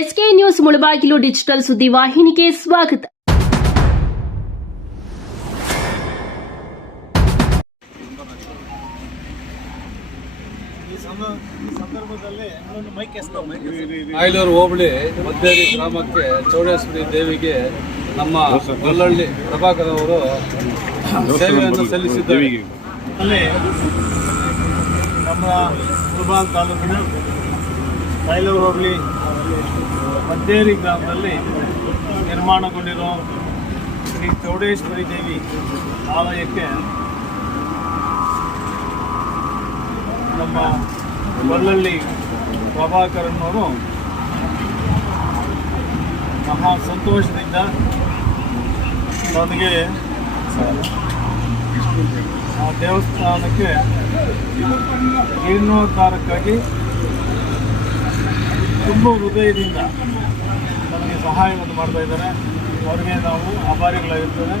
SK news Mulbagal digital ಸುದ್ದಿವಾಹಿನಿಗೆ ಸ್ವಾಗತ. ಈ ಸಂದರ್ಭದಲ್ಲಿ ಆಯ್ಲೂರು ಹೋಬಳಿ ಮದ್ದೇರಿ ಗ್ರಾಮಕ್ಕೆ ಚೌಡೇಶ್ವರಿ ದೇವಿಗೆ ನಮ್ಮ ಗೊಲ್ಲಹಳ್ಳಿ ಪ್ರಭಾಕರ್ ಅವರು ಸೇವೆಯನ್ನು ಸಲ್ಲಿಸಿದ್ದಾರೆ. ಅಲ್ಲಿ ನಮ್ಮ ಮುಳಬಾಗಿಲು ತಾಲೂಕಿನ ಆಯ್ಲೂರು ಹೋಬಳಿ ಮದ್ದೇರಿ ಗ್ರಾಮದಲ್ಲಿ ನಿರ್ಮಾಣಗೊಂಡಿರೋ ಶ್ರೀ ಚೌಡೇಶ್ವರಿ ದೇವಿ ಆಲಯಕ್ಕೆ ನಮ್ಮ ಗೊಲ್ಲಹಳ್ಳಿ ಪ್ರಭಾಕರನ್ನವರು ಮಹಾ ಸಂತೋಷದಿಂದ ನನಗೆ ಆ ದೇವಸ್ಥಾನಕ್ಕೆ ಜೀರ್ಣೋದ್ಧಾರಕ್ಕಾಗಿ ತುಂಬ ಹೃದಯದಿಂದ ನಮಗೆ ಸಹಾಯವನ್ನು ಮಾಡ್ತಾ ಇದ್ದಾರೆ. ಅವರಿಗೆ ನಾವು ಆಭಾರಿಗಳಾಗಿರ್ತೇವೆ.